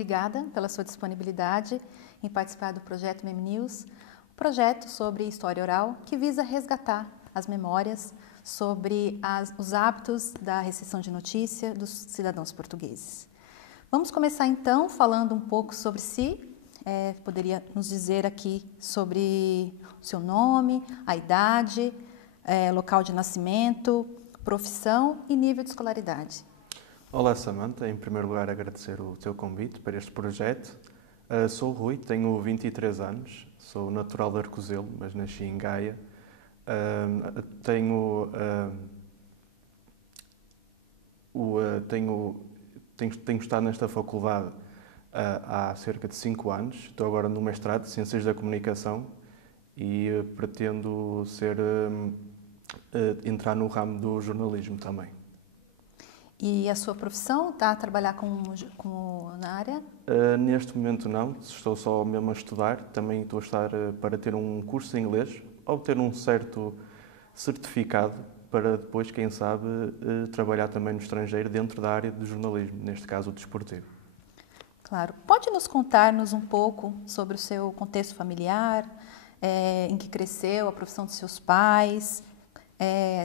Obrigada pela sua disponibilidade em participar do projeto Mem News, um projeto sobre história oral que visa resgatar as memórias sobre os hábitos da recepção de notícia dos cidadãos portugueses. Vamos começar então falando um pouco sobre si. Poderia nos dizer aqui sobre o seu nome, a idade, local de nascimento, profissão e nível de escolaridade. Olá, Samantha. Em primeiro lugar, agradecer o teu convite para este projeto. Sou o Rui, tenho 23 anos, sou natural de Arcozelo, mas nasci em Gaia. Tenho estado nesta faculdade há cerca de 5 anos. Estou agora no mestrado de Ciências da Comunicação e pretendo entrar no ramo do jornalismo também. E a sua profissão? Está a trabalhar na área? Neste momento não, estou só mesmo a estudar. Também estou a estudar para ter um curso de inglês, obter um certo certificado para depois, quem sabe, trabalhar também no estrangeiro dentro da área do jornalismo, neste caso o desportivo. Claro. Pode nos contar-nos um pouco sobre o seu contexto familiar, em que cresceu, a profissão dos seus pais,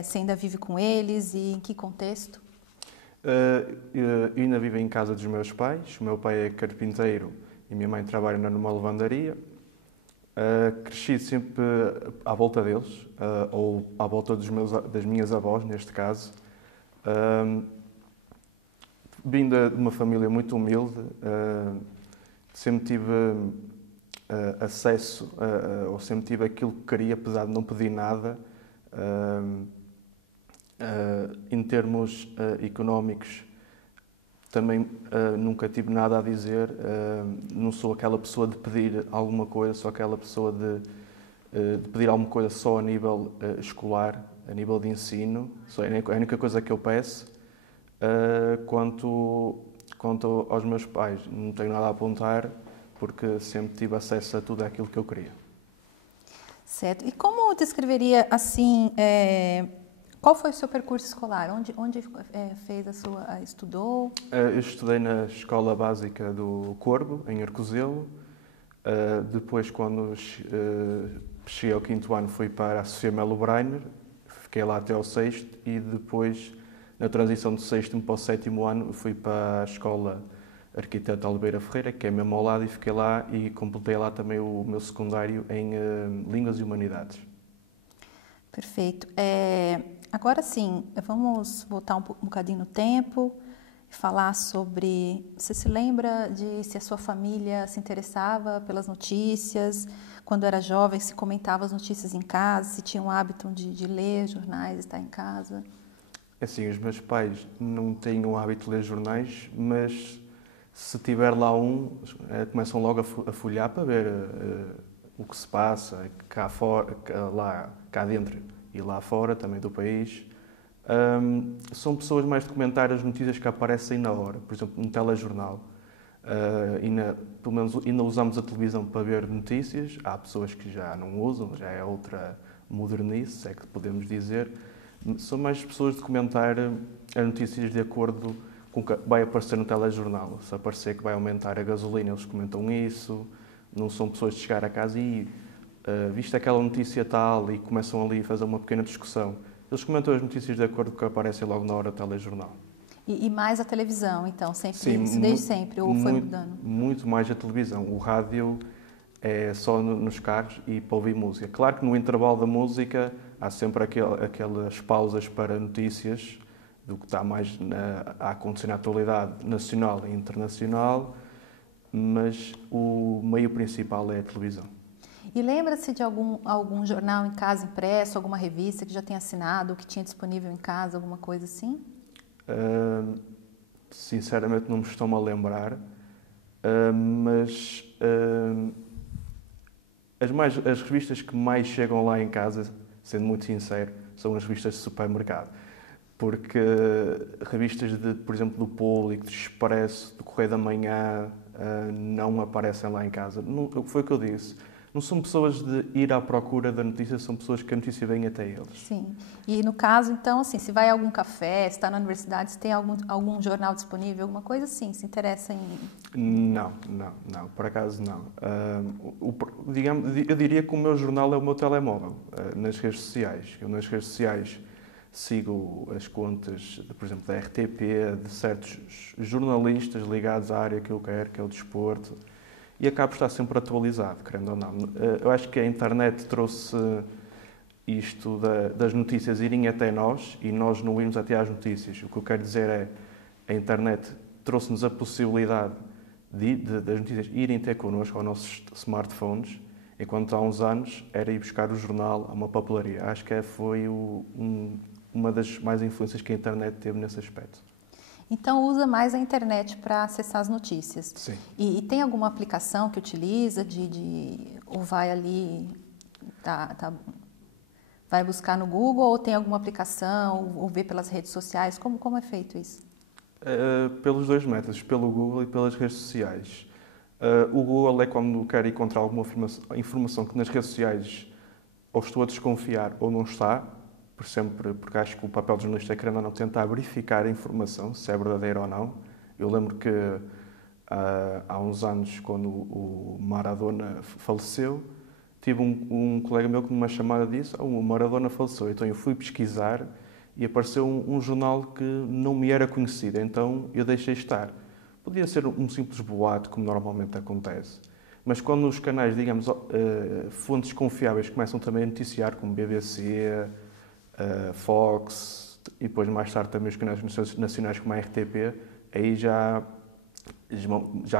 se ainda vive com eles e em que contexto? Eu ainda vivo em casa dos meus pais. O meu pai é carpinteiro e a minha mãe trabalha numa lavandaria. Cresci sempre à volta deles, ou à volta das minhas avós, neste caso. Vim de uma família muito humilde, sempre tive acesso, ou sempre tive aquilo que queria, apesar de não pedir nada. Em termos económicos, também nunca tive nada a dizer. Não sou aquela pessoa de pedir alguma coisa, sou aquela pessoa de pedir alguma coisa só a nível escolar, a nível de ensino. É a única coisa que eu peço. Quanto aos meus pais, não tenho nada a apontar, porque sempre tive acesso a tudo aquilo que eu queria. Certo. E como descreveria assim, qual foi o seu percurso escolar? Onde fez estudou? Eu estudei na Escola Básica do Corvo, em Arcozelo. Depois, quando cheguei ao 5º ano, fui para a Sofia Melo Breiner, fiquei lá até ao 6º, e depois, na transição do 6º para o 7º ano, fui para a Escola Arquiteto Oliveira Ferreira, que é mesmo ao lado, e fiquei lá e completei lá também o meu secundário em Línguas e Humanidades. Perfeito. Agora sim, vamos voltar um bocadinho no tempo e falar sobre... Você se lembra de se a sua família se interessava pelas notícias? Quando era jovem, se comentava as notícias em casa? Se tinha o hábito de ler jornais, estar em casa? Assim, os meus pais não têm o hábito de ler jornais, mas se tiver lá começam logo a folhear para ver o que se passa cá fora, cá dentro e lá fora, também do país. São pessoas mais de comentar as notícias que aparecem na hora, por exemplo, no telejornal. Pelo menos ainda usamos a televisão para ver notícias. Há pessoas que já não usam, já é outra modernice, é que podemos dizer. São mais pessoas de comentar as notícias de acordo com o que vai aparecer no telejornal. Se aparecer que vai aumentar a gasolina, eles comentam isso. Não são pessoas de chegar a casa e viste aquela notícia tal, e começam ali a fazer uma pequena discussão. Eles comentam as notícias de acordo com o que aparecem logo na hora do telejornal. E mais a televisão, então? Sim, Isso desde sempre? Ou foi mudando? Muito mais a televisão. O rádio é só nos carros e para ouvir música. Claro que no intervalo da música há sempre aquelas pausas para notícias do que está mais a acontecer na atualidade nacional e internacional, mas o meio principal é a televisão. E lembra-se de algum jornal em casa impresso, alguma revista que já tenha assinado, que tinha disponível em casa, alguma coisa assim? Sinceramente não me estou a lembrar, mas as revistas que mais chegam lá em casa, sendo muito sincero, são as revistas de supermercado. Porque revistas, por exemplo, do Público, do Expresso, do Correio da Manhã, não aparecem lá em casa. Foi o que eu disse. não são pessoas de ir à procura da notícia, são pessoas que a notícia vem até eles. Sim. E no caso, então, assim, se vai a algum café, se está na universidade, se tem algum jornal disponível, alguma coisa assim, se interessa em... Não, por acaso não. Digamos, eu diria que o meu jornal é o meu telemóvel, nas redes sociais. Eu nas redes sociais sigo as contas, por exemplo, da RTP, de certos jornalistas ligados à área que eu quero, que é o desporto, e acabo de estar sempre atualizado, querendo ou não. Eu acho que a internet trouxe isto das notícias irem até nós e nós não irmos até às notícias. O que eu quero dizer é a internet trouxe-nos a possibilidade das notícias irem ter connosco aos nossos smartphones, enquanto há uns anos era ir buscar o jornal a uma papelaria. Acho que foi uma das mais influências que a internet teve nesse aspecto. Então usa mais a internet para acessar as notícias. Sim. E tem alguma aplicação que utiliza ou vai ali, vai buscar no Google, ou tem alguma aplicação, ou vê pelas redes sociais? Como é feito isso? Pelos dois métodos, pelo Google e pelas redes sociais. O Google é quando quero encontrar alguma informação que nas redes sociais ou estou a desconfiar ou não está, porque acho que o papel do jornalista é, querendo ou não, tentar verificar a informação, se é verdadeira ou não. Eu lembro que há uns anos, quando o Maradona faleceu, tive um colega meu que numa chamada disse: o Maradona faleceu. Então eu fui pesquisar e apareceu um jornal que não me era conhecido, então eu deixei estar. Podia ser um simples boato, como normalmente acontece. Mas quando os canais, digamos, fontes confiáveis começam também a noticiar, como BBC, Fox, e depois mais tarde também os canais nacionais como a RTP, aí já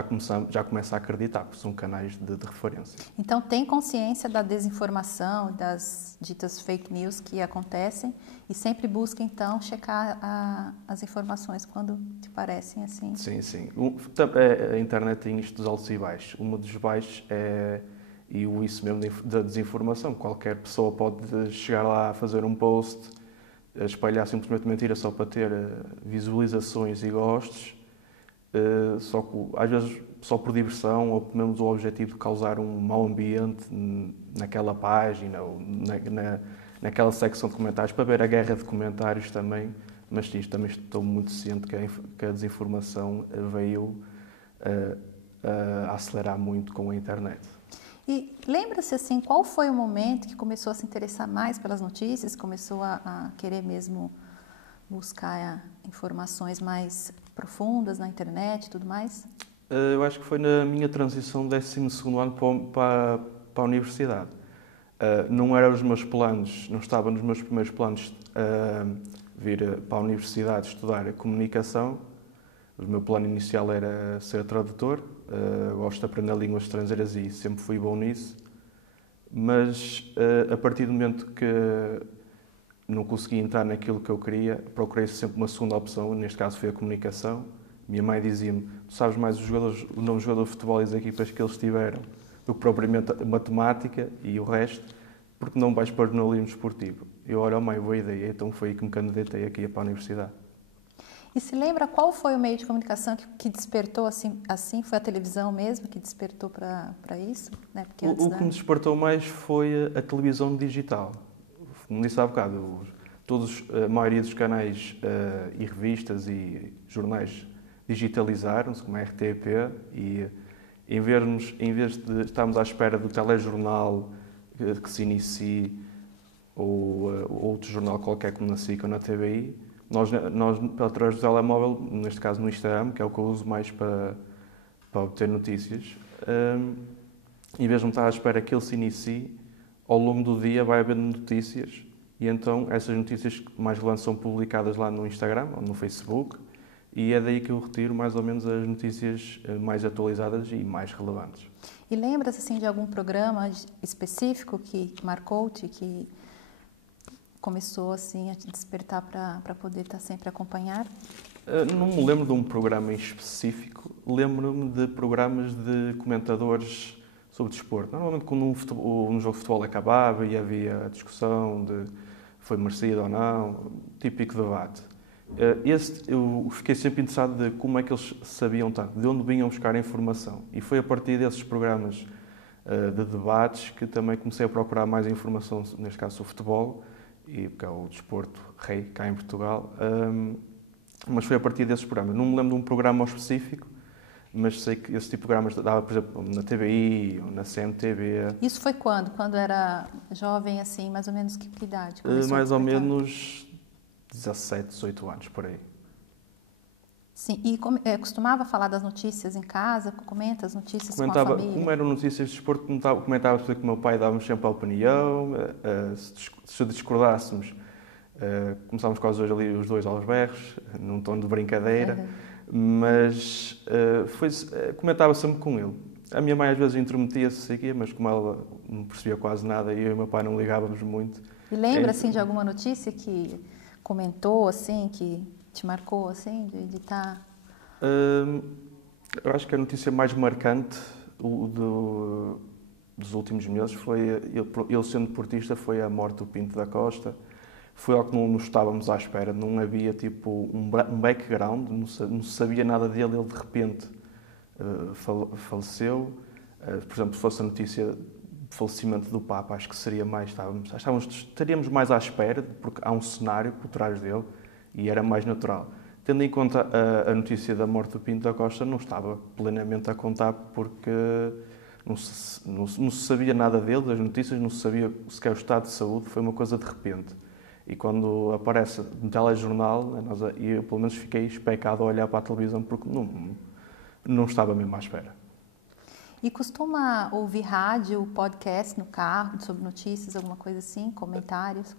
começa a acreditar, porque são canais de referência. Então tem consciência da desinformação, das ditas fake news que acontecem e sempre busca então checar as informações quando te parecem assim. Sim. A internet tem isto dos altos e baixos. Um dos baixos é isso mesmo da desinformação. Qualquer pessoa pode chegar lá a fazer um post, a espalhar simplesmente mentira só para ter visualizações e gostos, só que às vezes só por diversão ou pelo menos o objetivo de causar um mau ambiente naquela página ou naquela secção de comentários, para ver a guerra de comentários também. Mas sim, também estou muito ciente que a desinformação veio a acelerar muito com a internet. E lembra-se assim, qual foi o momento que começou a se interessar mais pelas notícias, começou a querer mesmo buscar informações mais profundas na internet e tudo mais? Eu acho que foi na minha transição do 12º ano para a universidade. Não era os meus planos, não estava nos meus primeiros planos vir para a universidade estudar comunicação. O meu plano inicial era ser tradutor. Gosto de aprender línguas estrangeiras e sempre fui bom nisso. Mas a partir do momento que não consegui entrar naquilo que eu queria, procurei sempre uma segunda opção, neste caso foi a comunicação. Minha mãe dizia-me: tu sabes mais o nome do jogador de futebol e as equipas que eles tiveram do que propriamente a matemática e o resto, porque não vais para o jornalismo esportivo. Eu, olha, mãe, boa ideia, então foi aí que me candidatei aqui para a universidade. E se lembra qual foi o meio de comunicação que despertou assim? Foi a televisão mesmo que despertou para isso? Né? Porque O que me despertou mais foi a televisão digital. Como disse há bocado, a maioria dos canais e revistas e jornais digitalizaram-se, como a RTP, e em vez de estarmos à espera do telejornal que se inicie ou outro jornal qualquer como na SIC ou na TVI, nós através do telemóvel, neste caso no Instagram, que é o que eu uso mais para obter notícias, em vez de estar à espera que ele se inicie, ao longo do dia vai haver notícias e então essas notícias mais relevantes são publicadas lá no Instagram ou no Facebook e é daí que eu retiro mais ou menos as notícias mais atualizadas e mais relevantes. E lembra-se assim, de algum programa específico que marcou-te, que começou assim, a te despertar para poder estar sempre a acompanhar? Não me lembro de um programa em específico, lembro-me de programas de comentadores sobre desporto. Normalmente quando um jogo de futebol acabava e havia a discussão de foi merecido ou não, típico debate. Eu fiquei sempre interessado de como é que eles sabiam tanto, de onde vinham buscar a informação. E foi a partir desses programas de debates, que também comecei a procurar mais informação, neste caso sobre futebol, e que é o desporto rei cá em Portugal. Mas foi a partir desses programas. Não me lembro de um programa específico, mas sei que esse tipo de programas dava, por exemplo, na TVI ou na CMTV. Isso foi quando? Quando era jovem, assim, mais ou menos que idade? Mais ou menos 17, 18 anos, por aí. Sim, e costumava falar das notícias em casa? Comenta as notícias com a família? Como eram notícias de desporto, comentava que o meu pai dava-nos sempre a opinião, se discordássemos, começávamos quase hoje ali os dois aos berros, num tom de brincadeira, mas comentava sempre com ele. A minha mãe às vezes intrometia-se, mas como ela não percebia quase nada e eu e o meu pai não ligávamos muito. E lembra, assim, de alguma notícia que comentou, assim, que te marcou, assim, de estar... Eu acho que a notícia mais marcante dos últimos meses foi, ele sendo portista, foi a morte do Pinto da Costa. Foi algo que não estávamos à espera, não havia tipo um background, não se sabia nada dele, ele de repente faleceu. Por exemplo, se fosse a notícia do falecimento do Papa, acho que seria mais, estaríamos mais à espera, porque há um cenário por trás dele e era mais natural. Tendo em conta a notícia da morte do Pinto da Costa, não estava plenamente a contar, porque não se sabia nada dele, das notícias, não se sabia sequer o estado de saúde, foi uma coisa de repente. E quando aparece no telejornal, eu pelo menos fiquei especado a olhar para a televisão, porque não estava mesmo à espera. E costuma ouvir rádio, podcast no carro, sobre notícias, alguma coisa assim, comentários?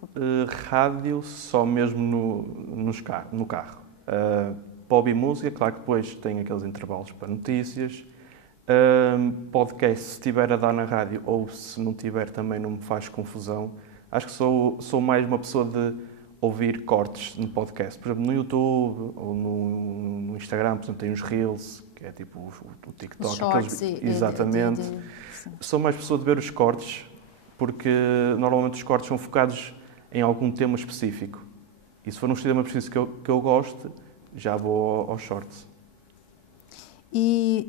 Rádio só mesmo no carro. Para ouvir música, claro que depois tem aqueles intervalos para notícias. Podcast, se estiver a dar na rádio ou se não tiver, também não me faz confusão. Acho que sou mais uma pessoa de ouvir cortes no podcast. Por exemplo, no YouTube ou no Instagram, por exemplo, tem os Reels, que é tipo o TikTok. Os shorts, exatamente. Sou mais pessoa de ver os cortes, porque normalmente os cortes são focados em algum tema específico. E se for um tema específico que eu gosto, já vou aos shorts. E,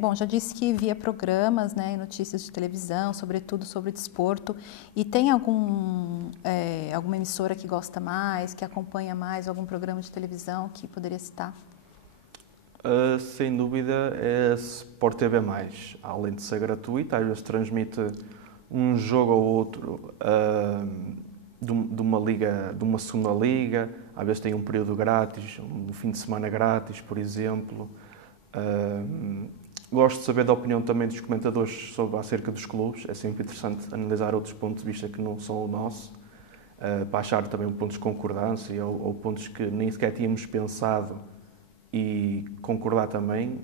bom, já disse que via programas, né, notícias de televisão, sobretudo sobre desporto. E tem alguma emissora que gosta mais, que acompanha mais, algum programa de televisão que poderia citar? Sem dúvida é a Sport TV+. Além de ser gratuita, às vezes transmite um jogo ou outro de uma liga, de uma segunda liga. Às vezes tem um período grátis, um fim de semana grátis, por exemplo. Gosto de saber da opinião também dos comentadores acerca dos clubes. É sempre interessante analisar outros pontos de vista que não são o nosso, para achar também pontos de concordância ou pontos que nem sequer tínhamos pensado e concordar também,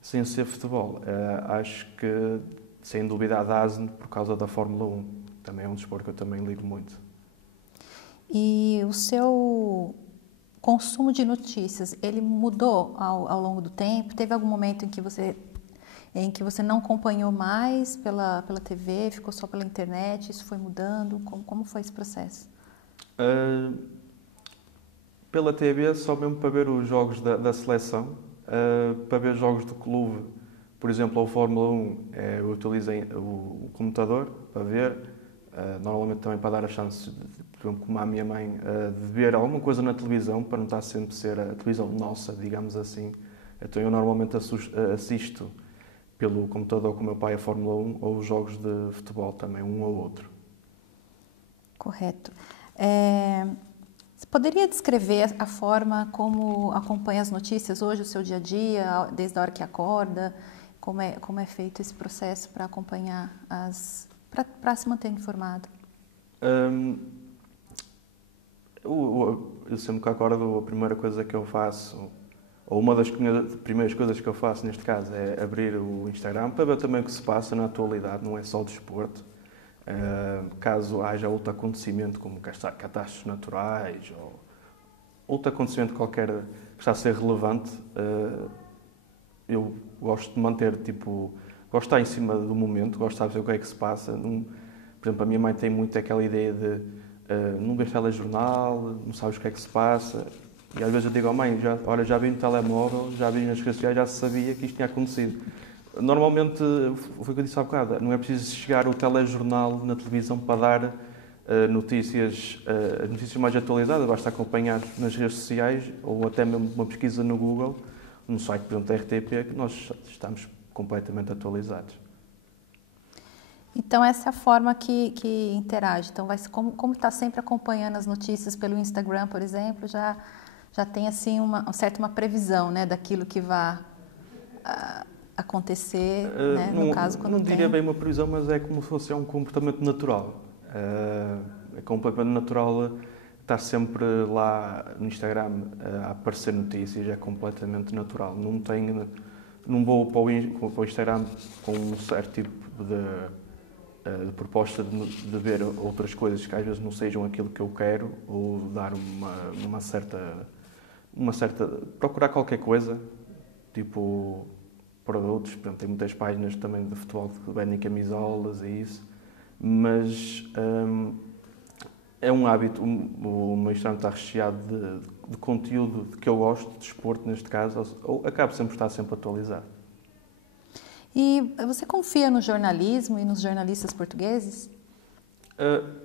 sem ser futebol. Acho que, sem dúvida, a DAZN, por causa da Fórmula 1, também é um desporto que eu também ligo muito. E o seu consumo de notícias, ele mudou ao longo do tempo? Teve algum momento em que você não acompanhou mais pela TV, ficou só pela internet, isso foi mudando? Como foi esse processo? Pela TV, só mesmo para ver os jogos da seleção, para ver jogos do clube, por exemplo, a Fórmula 1, eu utilizo o computador para ver, normalmente também para dar a chance, por exemplo, como a minha mãe, de ver alguma coisa na televisão, para não estar sempre a ser a televisão nossa, digamos assim. Então eu normalmente assisto pelo computador com o meu pai a Fórmula 1 ou os jogos de futebol também, um ou outro. Correto. Você poderia descrever a forma como acompanha as notícias hoje, o seu dia a dia, desde a hora que acorda? Como é feito esse processo para acompanhar para se manter informado? Eu sempre que acordo, a primeira coisa que eu faço, ou uma das primeiras coisas que eu faço neste caso, é abrir o Instagram para ver também o que se passa na atualidade, não é só o desporto. Caso haja outro acontecimento, como catástrofes naturais ou outro acontecimento qualquer que está a ser relevante, eu gosto de manter, gosto de estar em cima do momento, gosto de saber o que é que se passa. Por exemplo, a minha mãe tem muito aquela ideia de não vês telejornal, não sabes o que é que se passa. E às vezes eu digo, mãe, já vi no telemóvel, já vi nas redes sociais, já se sabia que isto tinha acontecido. Normalmente, foi o que eu disse há bocado, não é preciso chegar o telejornal na televisão para dar notícias mais atualizadas, basta acompanhar nas redes sociais ou até mesmo uma pesquisa no Google, no site, por exemplo, da RTP, que nós estamos completamente atualizados. Então, essa é a forma que interage. Então, como está sempre acompanhando as notícias pelo Instagram, por exemplo, já tem assim uma certa previsão, né, daquilo que vai acontecer, né, no caso quando não tem... diria bem uma previsão, mas é como se fosse um comportamento natural. É completamente natural estar sempre lá no Instagram a aparecer notícias, é completamente natural. Não vou para o Instagram com um certo tipo de proposta de ver outras coisas que às vezes não sejam aquilo que eu quero, ou dar uma certa procurar qualquer coisa, tipo produtos. Portanto, tem muitas páginas também de futebol que vendem camisolas e isso, mas é um hábito. O meu Instagram está recheado de conteúdo que eu gosto, de desporto neste caso, ou acabo sempre de estar sempre atualizado. E você confia no jornalismo e nos jornalistas portugueses?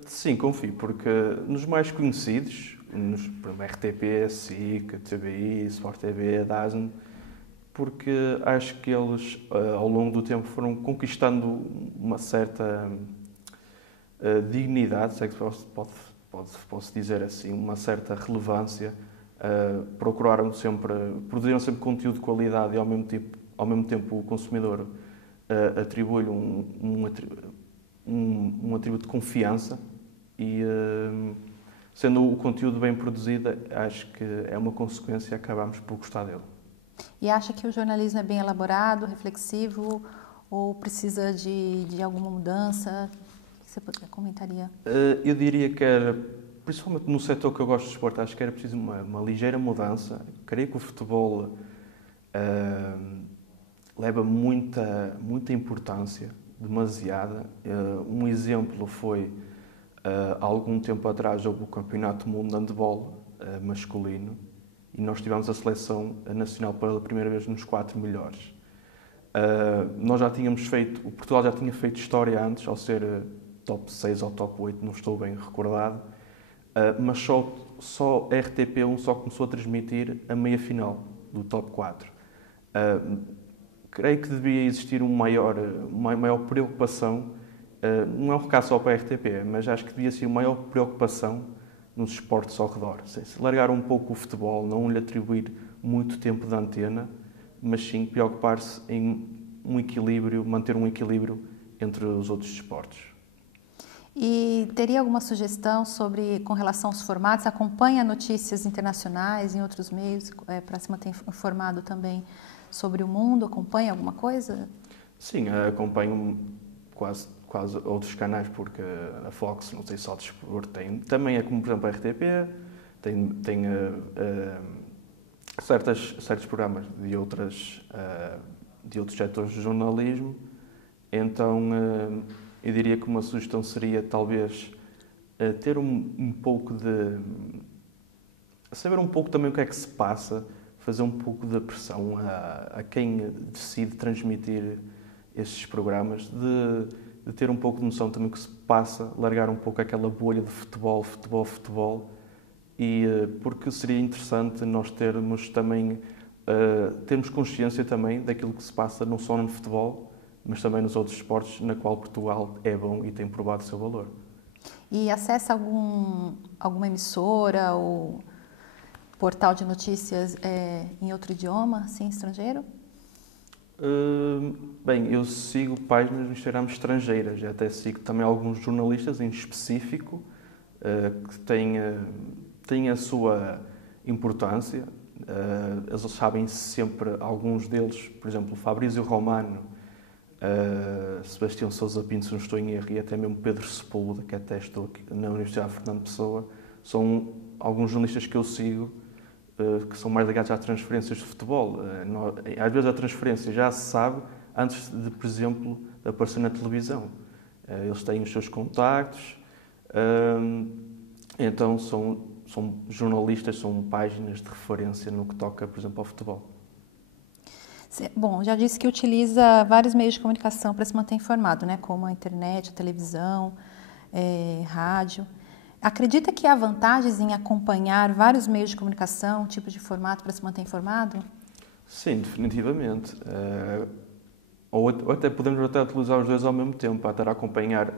Sim, confio, porque nos mais conhecidos, por exemplo, RTP, SIC, TVI, Sport TV, DAZN, porque acho que eles, ao longo do tempo, foram conquistando uma certa dignidade, se é que posso dizer assim, uma certa relevância. Produziram sempre conteúdo de qualidade e ao mesmo tempo o consumidor atribui-lhe um atributo de confiança e, sendo o conteúdo bem produzido, acho que é uma consequência e acabamos por gostar dele. E acha que o jornalismo é bem elaborado, reflexivo, ou precisa de alguma mudança? O que você comentaria? Eu diria que era, principalmente no setor que eu gosto de esporte, acho que era preciso uma ligeira mudança. Creio que o futebol leva muita importância, demasiada. Um exemplo foi, há algum tempo atrás, houve o Campeonato do Mundo de Handebol masculino e nós tivemos a seleção nacional pela primeira vez nos 4 melhores. Nós já tínhamos feito, o Portugal já tinha feito história antes, ao ser top 6 ou top 8, não estou bem recordado, mas só a RTP1 só começou a transmitir a meia-final do top 4. Creio que devia existir uma maior preocupação, não é um caso só para a RTP, mas acho que devia ser uma maior preocupação nos esportes ao redor. Se largar um pouco o futebol, não lhe atribuir muito tempo de antena, mas sim preocupar-se em manter um equilíbrio entre os outros desportos. E teria alguma sugestão com relação aos formatos? Acompanha notícias internacionais em outros meios para se manter informado também sobre o mundo? Acompanha alguma coisa? Sim, acompanho quase outros canais, porque a Fox, não sei só de desporto, também é como, por exemplo, a RTP, tem certos programas de outros setores de jornalismo. Então, eu diria que uma sugestão seria, talvez, ter um pouco de... saber um pouco também o que é que se passa, fazer um pouco de pressão a quem decide transmitir estes programas, de ter um pouco de noção também do que se passa, largar um pouco aquela bolha de futebol, e porque seria interessante nós termos consciência também daquilo que se passa não só no futebol, mas também nos outros esportes, na qual Portugal é bom e tem provado o seu valor. E acessa alguma emissora ou portal de notícias em outro idioma, assim, estrangeiro? Bem, eu sigo páginas no Instagram estrangeiras, e até sigo também alguns jornalistas em específico que têm a sua importância. Eles sabem sempre, alguns deles, por exemplo, Fabrício Romano, Sebastião Sousa Pinto, se não estou em erro, e até mesmo Pedro Sepúlveda, que até estou aqui na Universidade Fernando Pessoa, são alguns jornalistas que eu sigo que são mais ligados às transferências de futebol. Às vezes a transferência já se sabe antes de, por exemplo, de aparecer na televisão. Eles têm os seus contactos, então são jornalistas, são páginas de referência no que toca, por exemplo, ao futebol. Bom, já disse que utiliza vários meios de comunicação para se manter informado, né? Como a internet, a televisão, rádio. Acredita que há vantagens em acompanhar vários meios de comunicação, tipos de formato para se manter informado? Sim, definitivamente. Ou até podemos até utilizar os dois ao mesmo tempo, para estar a acompanhar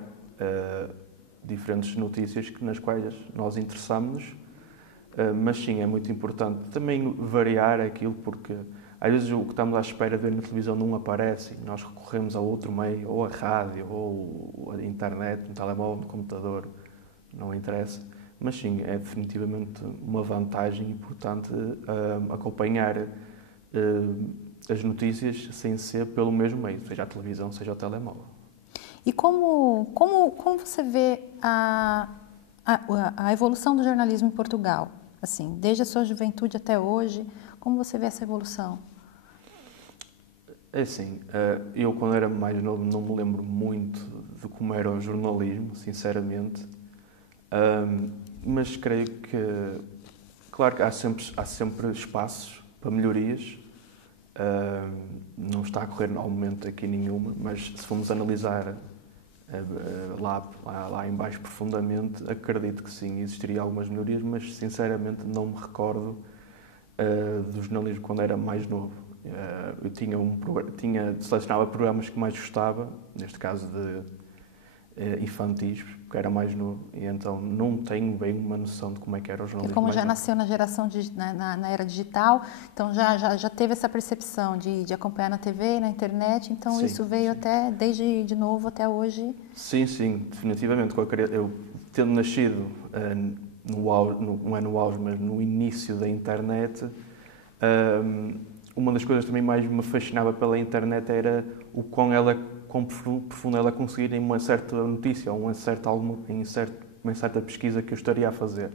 diferentes notícias nas quais nós interessamos-nos. Mas sim, é muito importante também variar aquilo, porque às vezes o que estamos à espera de ver na televisão não aparece e nós recorremos a outro meio, ou a rádio, ou a internet, no telemóvel, no computador, não interessa. Mas sim, é definitivamente uma vantagem importante acompanhar as notícias sem ser pelo mesmo meio, seja a televisão, seja o telemóvel. E como você vê a evolução do jornalismo em Portugal? Assim, desde a sua juventude até hoje, como você vê essa evolução? É assim, eu quando era mais novo não me lembro muito de como era o jornalismo, sinceramente, mas creio que, claro que há sempre espaços para melhorias. Não está a correr ao momento aqui nenhuma, mas se formos analisar lá em baixo profundamente, acredito que sim, existiria algumas melhorias, mas sinceramente não me recordo do jornalismo quando era mais novo. Eu selecionava programas que mais gostava, neste caso de infantis, porque era mais novo, e então não tenho bem uma noção de como é que era o jornalismo. Porque como já nasceu na geração na era digital, então já teve essa percepção de acompanhar na TV e na internet, então Sim, isso veio sim. até desde de novo até hoje. Sim, definitivamente. Eu tendo nascido no auge, mas no início da internet, uma das coisas que também mais me fascinava pela internet era quão profunda ela conseguir em uma certa notícia ou uma certa pesquisa que eu estaria a fazer.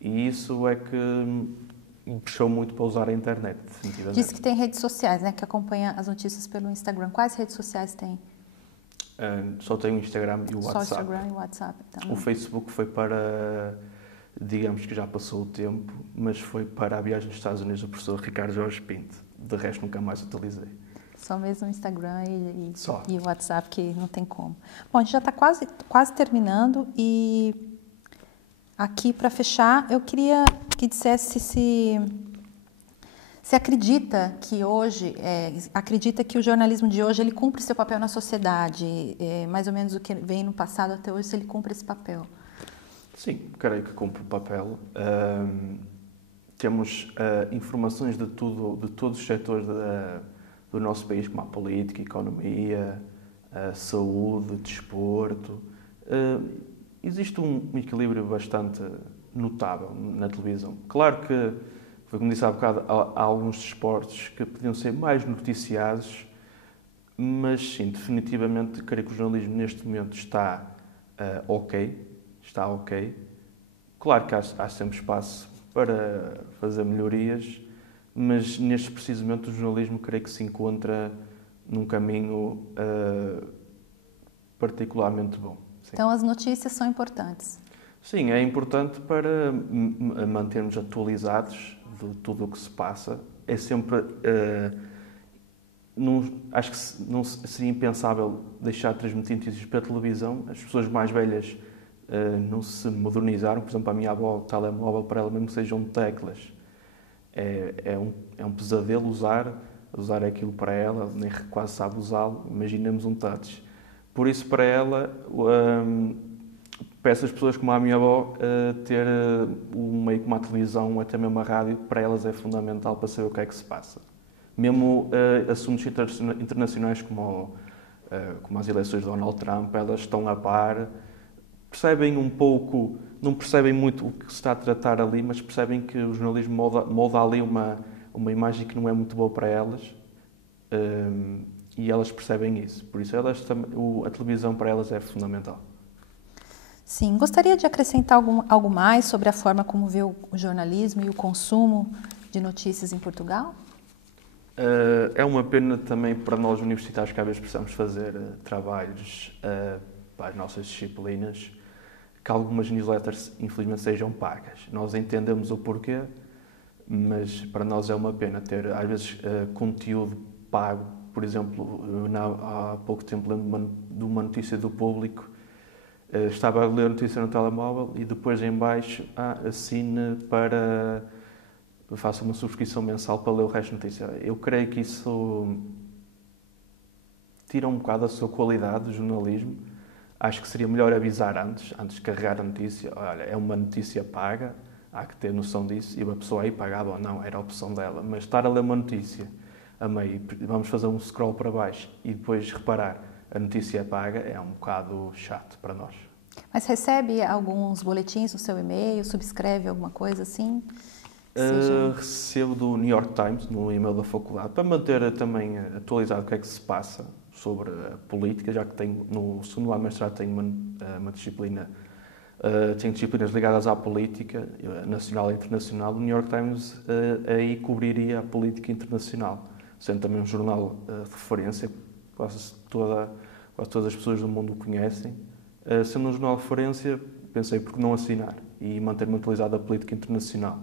E isso é que me puxou muito para usar a internet, definitivamente. Disse que tem redes sociais, né, que acompanha as notícias pelo Instagram. Quais redes sociais tem? Só tenho o Instagram e o Só WhatsApp. Instagram e WhatsApp. Então. O Facebook foi para, digamos que já passou o tempo, mas foi para a viagem dos Estados Unidos do professor Ricardo Jorge Pinto. De resto, nunca mais utilizei. Só mesmo o Instagram e o WhatsApp, que não tem como. Bom, a gente já está quase terminando e aqui para fechar, eu queria que dissesse se acredita que hoje, acredita que o jornalismo de hoje ele cumpre seu papel na sociedade, mais ou menos o que vem no passado até hoje, se ele cumpre esse papel. Sim, creio que cumpre o papel. Temos informações de todos os setores do nosso país, como a política, a economia, a saúde, desporto. Existe um equilíbrio bastante notável na televisão. Claro que, foi como disse há bocado, há alguns desportos que podiam ser mais noticiados, mas sim, definitivamente, creio que o jornalismo neste momento está ok. Está ok. Claro que há sempre espaço para fazer melhorias, mas neste preciso momento o jornalismo creio que se encontra num caminho particularmente bom. Sim. Então as notícias são importantes. Sim, é importante para mantermos atualizados de tudo o que se passa. É sempre... acho que não seria impensável deixar de transmitir notícias para a televisão. As pessoas mais velhas não se modernizaram. Por exemplo, a minha avó, o telemóvel para ela mesmo que sejam teclas. É um pesadelo usar aquilo para ela, nem quase sabe usá-lo. Imaginemos um touch. Por isso, para ela, para essas pessoas como a minha avó, ter um meio como a televisão, até mesmo a rádio, para elas é fundamental para saber o que é que se passa. Mesmo assuntos internacionais como as eleições de Donald Trump, elas estão a par, percebem um pouco, não percebem muito o que se está a tratar ali, mas percebem que o jornalismo molda ali uma imagem que não é muito boa para elas, e elas percebem isso. Por isso, a televisão para elas é fundamental. Sim, gostaria de acrescentar algo mais sobre a forma como vê o jornalismo e o consumo de notícias em Portugal? É uma pena também para nós universitários que às vezes precisamos fazer trabalhos para as nossas disciplinas, que algumas newsletters infelizmente sejam pagas. Nós entendemos o porquê, mas para nós é uma pena ter às vezes conteúdo pago. Por exemplo, há pouco tempo lembro de uma notícia do Público. Estava a ler a notícia no telemóvel e depois em baixo assine para... faça uma subscrição mensal para ler o resto da notícia. Eu creio que isso tira um bocado a sua qualidade do jornalismo. Acho que seria melhor avisar antes de carregar a notícia. Olha, é uma notícia paga, há que ter noção disso. E a pessoa aí pagava ou não, era a opção dela. Mas estar a ler uma notícia a meio, vamos fazer um scroll para baixo e depois reparar, a notícia é paga, é um bocado chato para nós. Mas recebe alguns boletins no seu e-mail, subscreve alguma coisa assim? Recebo do New York Times, no e-mail da faculdade, para manter também atualizado o que é que se passa sobre a política, já que tenho, no segundo ano de mestrado tenho uma disciplina, tenho disciplinas ligadas à política nacional e internacional. O New York Times aí cobriria a política internacional, sendo também um jornal de referência, quase todas as pessoas do mundo o conhecem. Sendo um jornal de referência, pensei por que não assinar e manter-me atualizado da política internacional.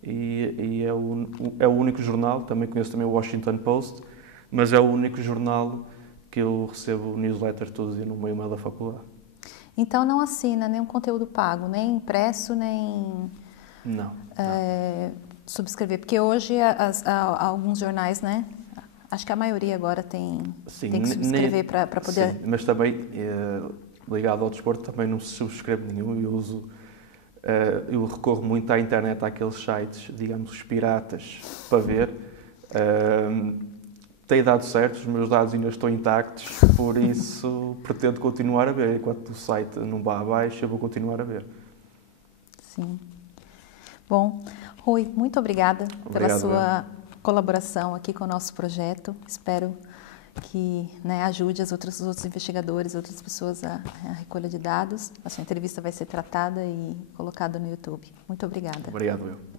E é o único jornal, também conheço também o Washington Post, mas é o único jornal que eu recebo newsletter todos os dias no meu e-mail da faculdade. Então não assina nenhum conteúdo pago, nem impresso, nem Não. subscrever, porque hoje alguns jornais, né? Acho que a maioria agora tem que subscrever para poder... Sim, mas também, ligado ao desporto, também não se subscreve nenhum. Eu recorro muito à internet, àqueles sites, digamos, os piratas, para ver. Tem dado certo, os meus dados ainda estão intactos, por isso pretendo continuar a ver. Enquanto o site não vá abaixo, eu vou continuar a ver. Sim. Bom, Rui, muito obrigada pela sua colaboração aqui com o nosso projeto. Espero que ajude os outros investigadores, outras pessoas a recolha de dados. A sua entrevista vai ser tratada e colocada no YouTube. Muito obrigada. Obrigado, eu.